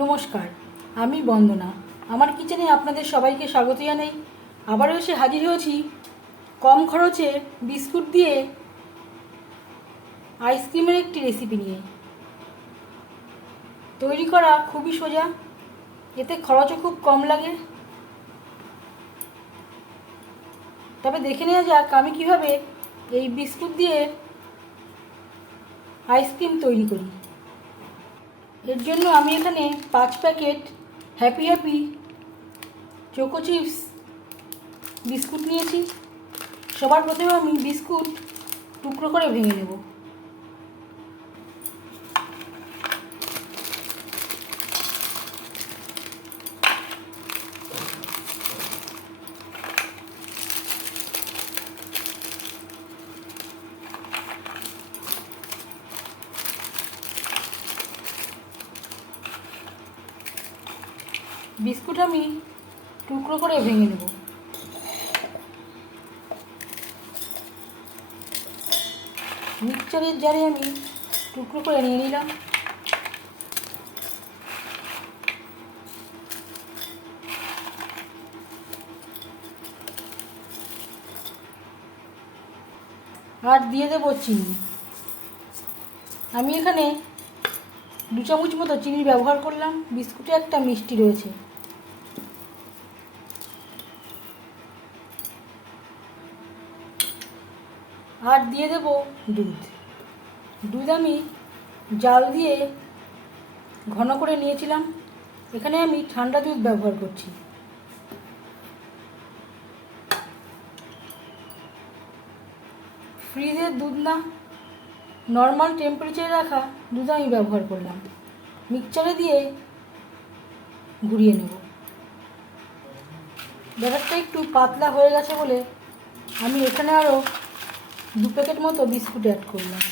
নমস্কার, আমি বন্দনা। আমার কিচেনে আপনাদের সবাইকে স্বাগত জানাই। আবারও এসে হাজির হয়েছি কম খরচে বিস্কুট দিয়ে আইসক্রিমের একটি রেসিপি নিয়ে। তৈরি করা খুবই সোজা, এতে খরচও খুব কম লাগে। তবে দেখে নেওয়া যাক আমি কীভাবে এই বিস্কুট দিয়ে আইসক্রিম তৈরি করি। এর জন্য আমি এখানে পাঁচ packet happy happy choco chips biscuit নিয়েছি। সবার প্রথমে আমি বিস্কুট টুকরো করে ভেঙে নেব। বিস্কুট আমি টুকরো করে ভেঙে নেব। মিক্সচারের জারে আমি টুকরো করে নিয়ে নিলাম। আর দিয়ে দেবো চিনি। আমি এখানে দু চামচ মতো চিনি ব্যবহার করলাম। বিস্কুটে একটা মিষ্টি রয়েছে। আর দিয়ে দেব দুধ। দুধ আমি জাল দিয়ে ঘন করে নিয়েছিলাম। এখানে আমি ঠান্ডা দুধ ব্যবহার করছি। ফ্রিজের দুধ না, নর্মাল টেম্পারেচারে রাখা দুধ আমি ব্যবহার করলাম। মিক্সচারে দিয়ে ঘুরিয়ে নেব। ব্যাটারটা একটু পাতলা হয়ে গেছে বলে আমি এখানে আরও দু প্যাকেট মতো বিস্কুট অ্যাড করলাম।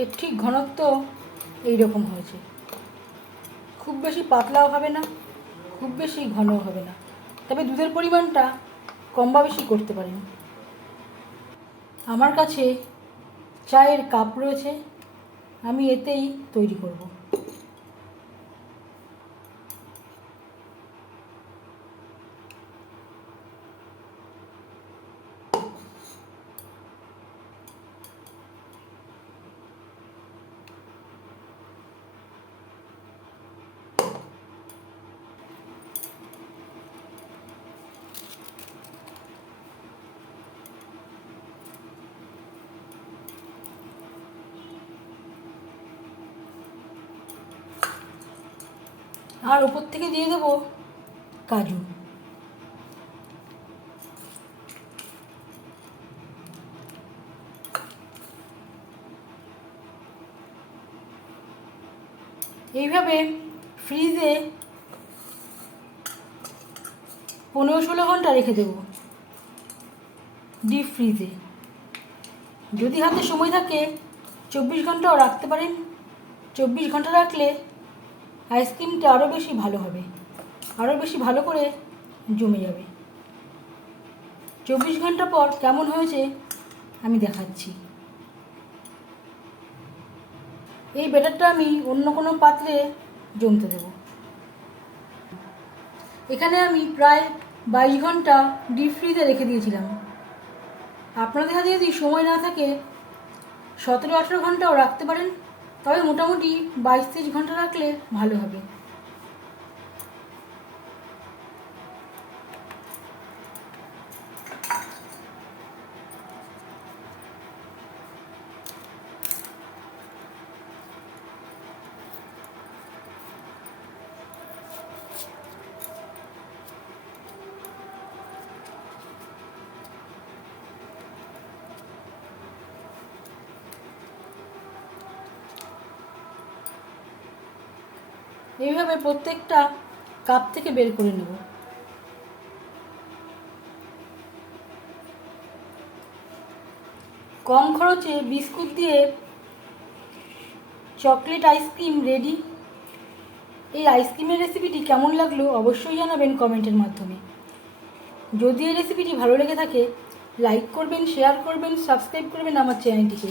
এর ঠিক ঘনত্ব এইরকম হয়েছে। খুব বেশি পাতলাও হবে না, খুব বেশি ঘনও হবে না। তবে দুধের পরিমাণটা কম বা বেশি করতে পারেন। আমার কাছে চায়ের কাপ রয়েছে, আমি এতেই তৈরি করব। আর ওপর থেকে দিয়ে দেবো কাজু। এইভাবে ফ্রিজে পনেরো ষোলো ঘণ্টা রেখে দেবো ডিপ ফ্রিজে যদি হাতে সময় থাকে, চব্বিশ ঘন্টাও রাখতে পারেন। চব্বিশ ঘণ্টা রাখলে আইসক্রিমটা আরও বেশি ভালো হবে। আরও বেশি ভালো করে জমে যাবে। চব্বিশ ঘণ্টা পর কেমন হয়েছে আমি দেখাচ্ছি। এই ব্যাটারটা আমি অন্য কোনো পাত্রে জমতে দেব। এখানে আমি প্রায় বাইশ ঘণ্টা ডিপ ফ্রিজে রেখে দিয়েছিলাম। আপনাদের হাতে যদি সময় না থাকে, সতেরো আঠেরো ঘন্টাও রাখতে পারেন। তবে মোটামুটি বাইশ তেইশ ঘণ্টা রাখলে ভালো হবে। এইভাবে প্রত্যেকটা কাপ থেকে বের করে নেব। কম খরচে বিস্কুট দিয়ে চকলেট আইসক্রিম রেডি। এই আইসক্রিমের রেসিপিটি কেমন লাগল অবশ্যই জানাবেন কমেন্টের মাধ্যমে। যদি এই রেসিপিটি ভালো লেগে থাকে, লাইক করবেন, শেয়ার করবেন, সাবস্ক্রাইব করবেন আমার চ্যানেলটিকে।